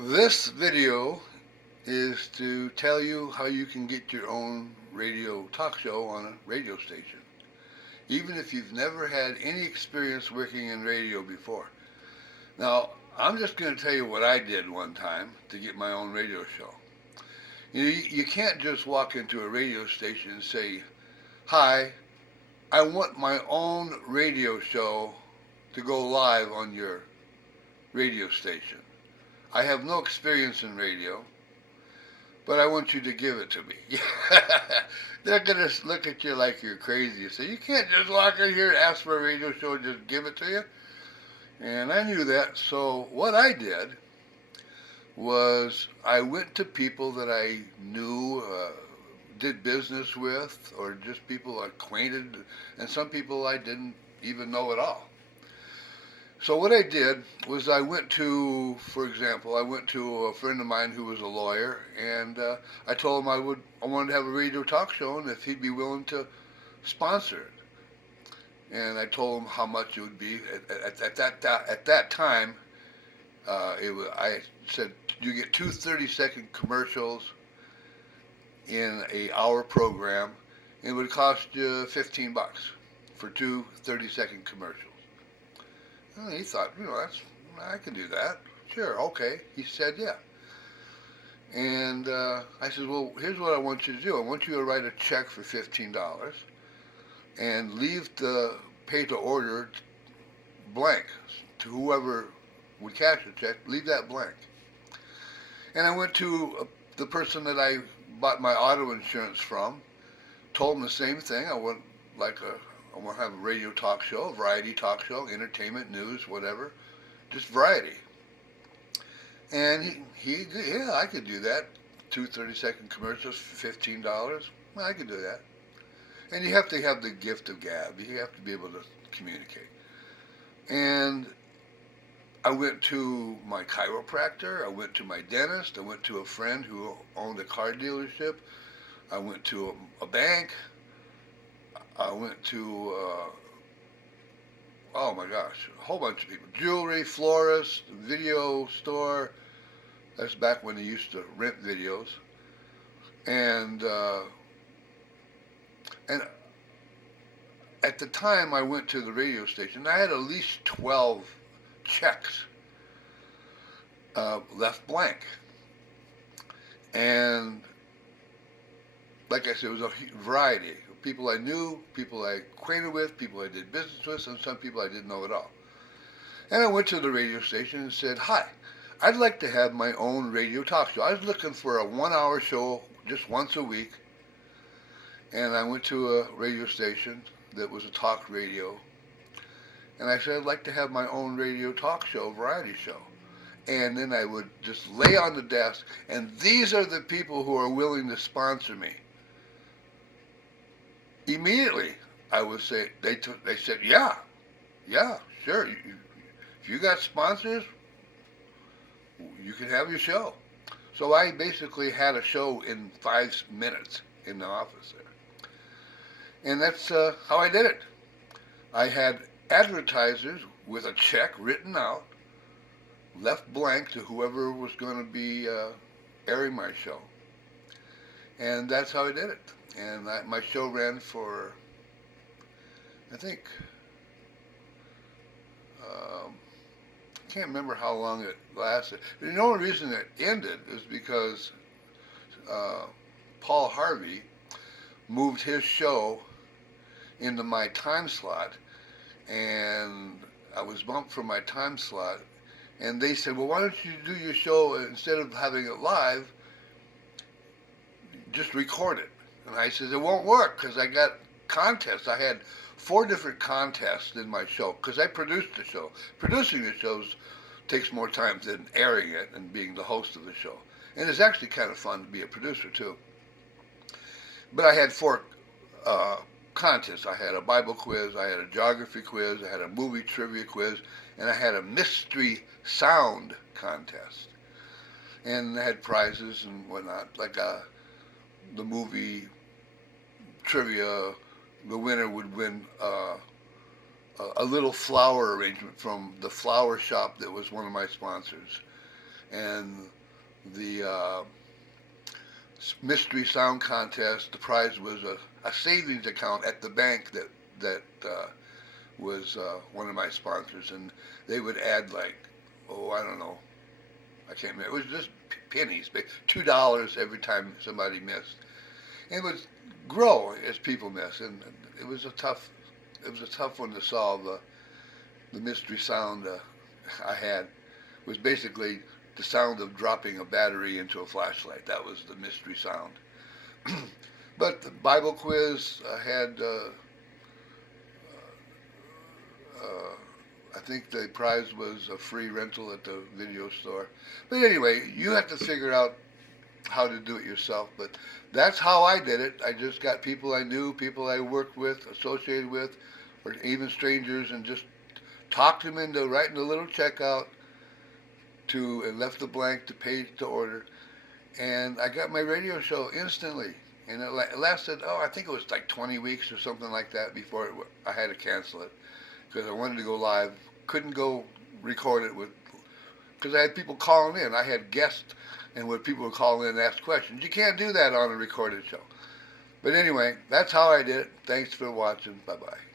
This video is to tell you how you can get your own radio talk show on a radio station, even if you've never had any experience working in radio before. Now, I'm just going to tell you what I did one time to get my own radio show. You can't just walk into a radio station and say, "Hi, I want my own radio show to go live on your radio station. I have no experience in radio, but I want you to give it to me." They're going to look at you like you're crazy. So you can't just walk in here and ask for a radio show and just give it to you. And I knew that. So what I did was I went to people that I knew, did business with, or just people acquainted, and some people I didn't even know at all. So what I did was I went to, for example, I went to a friend of mine who was a lawyer, and I told him I wanted to have a radio talk show, and if he'd be willing to sponsor it. And I told him how much it would be. At that time, I said you get two 30-second commercials in a hour program. It would cost you $15 for two 30-second commercials. And he thought, I can do that. Sure, okay. He said, yeah. And I said, well, here's what I want you to do. I want you to write a check for $15 and leave the pay to order blank to whoever would cash the check. Leave that blank. And I went to the person that I bought my auto insurance from, told him the same thing. I want to have a radio talk show, a variety talk show, entertainment, news, whatever, just variety. And he yeah, I could do that. Two 30-second commercials for $15. Well, I could do that. And you have to have the gift of gab. You have to be able to communicate. And I went to my chiropractor. I went to my dentist. I went to a friend who owned a car dealership. I went to a bank. I went to, oh my gosh, a whole bunch of people. Jewelry, florist, video store. That's back when they used to rent videos. And at the time I went to the radio station, I had at least 12 checks left blank. And like I said, it was a variety. People I knew, people I acquainted with, people I did business with, and some people I didn't know at all. And I went to the radio station and said, "Hi, I'd like to have my own radio talk show. I was looking for a 1-hour show just once a week." And I went to a radio station that was a talk radio. And I said, "I'd like to have my own radio talk show, variety show." And then I would just lay on the desk, and these are the people who are willing to sponsor me. Immediately, I would say, they said, yeah, sure. If you got sponsors, you can have your show. So I basically had a show in 5 minutes in the office there. And that's how I did it. I had advertisers with a check written out, left blank to whoever was going to be airing my show. And that's how I did it. And my show ran for, I think, I can't remember how long it lasted. But the only reason it ended is because Paul Harvey moved his show into my time slot, and I was bumped from my time slot. And they said, "Well, why don't you do your show, instead of having it live, just record it?" And I said, "It won't work because I got contests. I had 4 different contests in my show because I produced the show. Producing the shows takes more time than airing it and being the host of the show. And it's actually kind of fun to be a producer too. But I had 4 contests. I had a Bible quiz, I had a geography quiz, I had a movie trivia quiz, and I had a mystery sound contest. And I had prizes and whatnot, like the movie trivia. The winner would win a little flower arrangement from the flower shop that was one of my sponsors. and the mystery sound contest. The prize was a savings account at the bank that was one of my sponsors, and they would add like, oh, I don't know, I can't remember. It was just pennies, but $2 every time somebody missed. And it would grow as people missed, and it was a tough one to solve. The mystery sound I had was basically the sound of dropping a battery into a flashlight. That was the mystery sound. But the Bible quiz had, I think the prize was a free rental at the video store. But anyway, you have to figure out how to do it yourself. But that's how I did it. I just got people I knew, people I worked with, associated with, or even strangers, and just talked them into writing a little check out and left the blank to pay to order. And I got my radio show instantly. And it lasted, I think it was like 20 weeks or something like that before I had to cancel it because I wanted to go live. Couldn't go record it because I had people calling in. I had guests, and when people would call in and ask questions, you can't do that on a recorded show. But anyway, that's how I did it. Thanks for watching. Bye-bye.